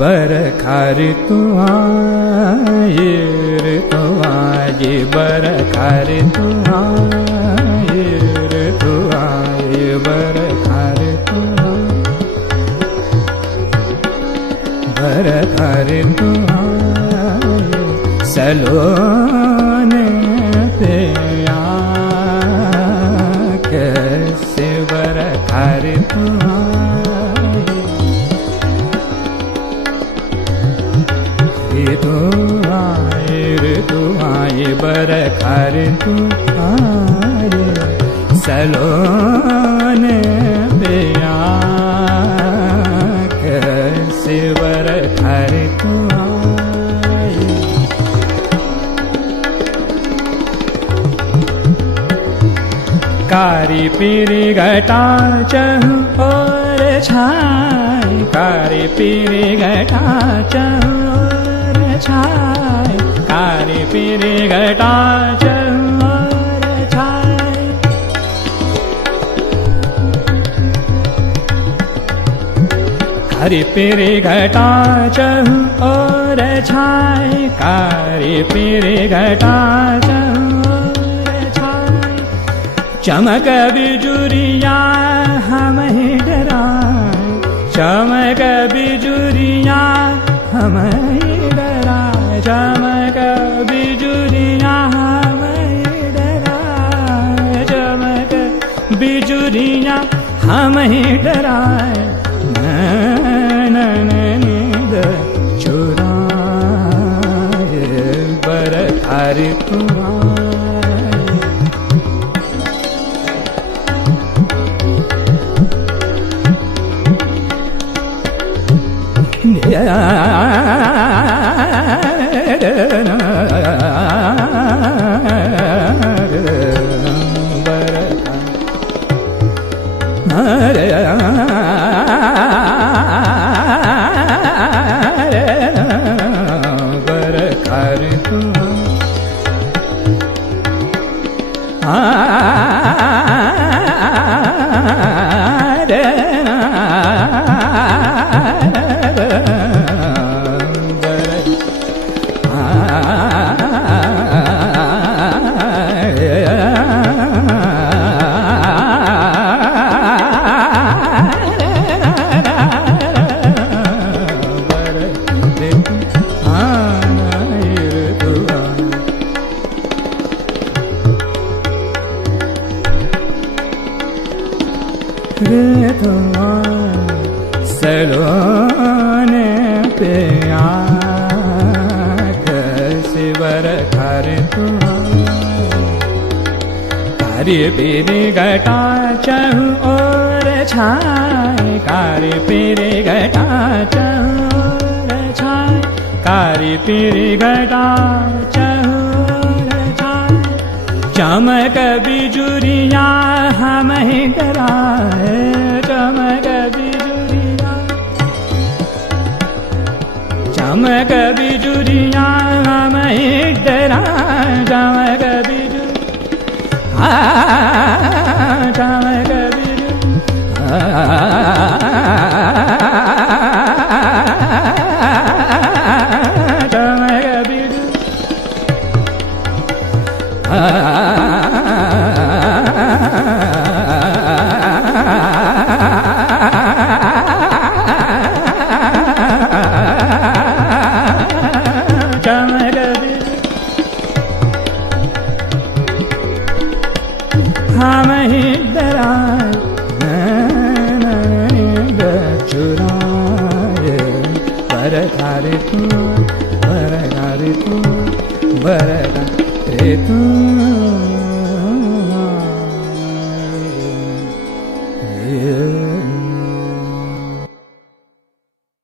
बरखा ऋतु आए ऋतु आए, बरखा ऋतु आए ऋतु आए, बरखा ऋतु आए, बरखा ऋतु आए। सलोने पे कैसे बरखा ऋतु ऋतु आए, बरखा ऋतु आए। सलोने पे कैसे बरखा ऋतु आए। कारी पीरी घटा चहु और छाए, कारी पीरी घटा चहु छाए, कारी पीरी घटा चहु और छाए। कारी पीरी घटा चहु और छाए, कारी पीरी घटा चहु और छाए। चमक बिजुरिया हमें डराए, चमक बिजुरिया हमें डराए, चमक बिजुरिया हमें डराए, चमक बिजुरिया हमें डराए। नैन नींद चुराए, बरखा ऋतु बरखा ऋतु सलोने पे कैसे बरखा ऋतु आए। कारी पीरी घटा चहु और छाए, कारी पीरी घटा चहु और छाए, कारी पीरी घटा चहु और छाए। चमक बिजुरिया हमें डराए, चमक बिजुरिया, चमक बिजुरिया हमें डराए, चमक बिजुरिया, चमक बिजुरिया, चमक बिजुरिया। हमें डराए, चुराए, बरखा ऋतु